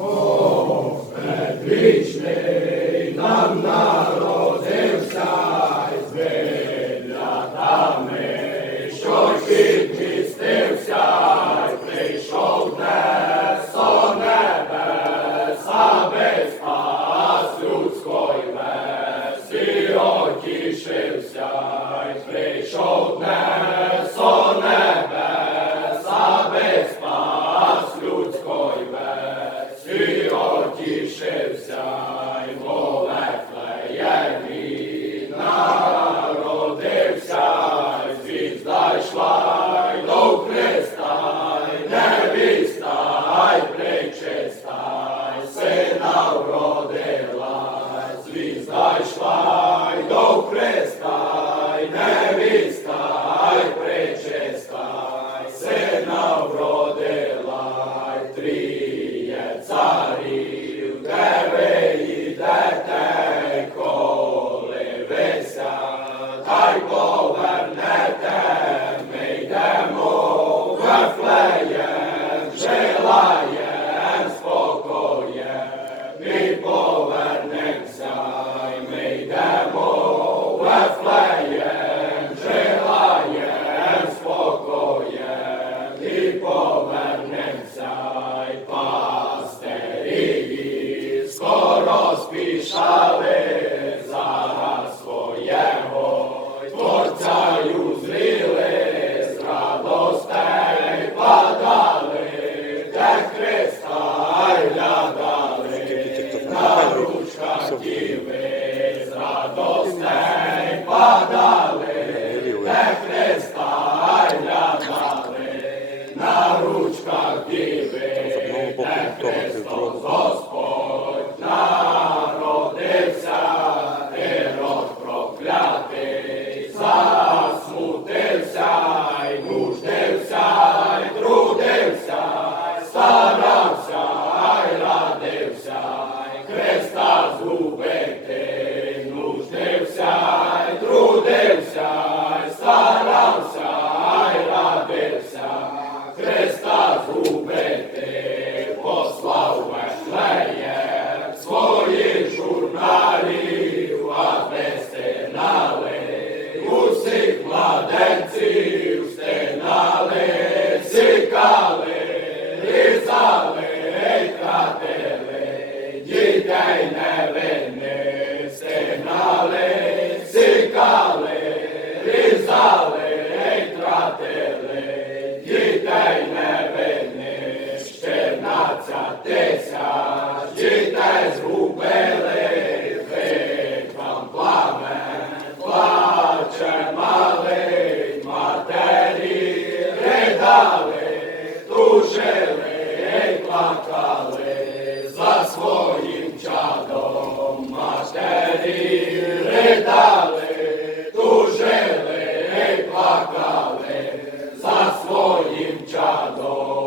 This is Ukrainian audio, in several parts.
Бог предвічний нам народився з виглядами, що хід. невіста, й причиста, сина вродила, й тріє царів, де ви йдете, коли вися, та й повернете, ми йдемо, вефлеєм, желаєм, спокоєм, і по. Дуже плакали за своїм чадом.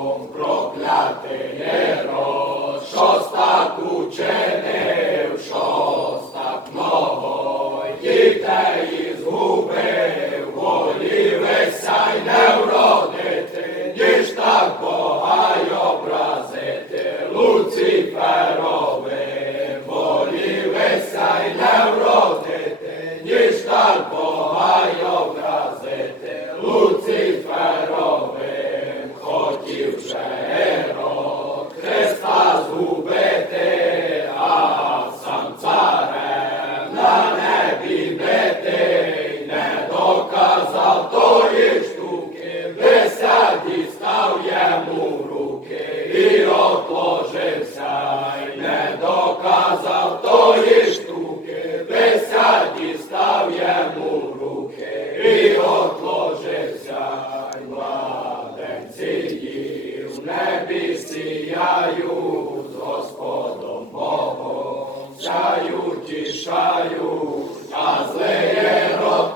утішаю, а злеє рот.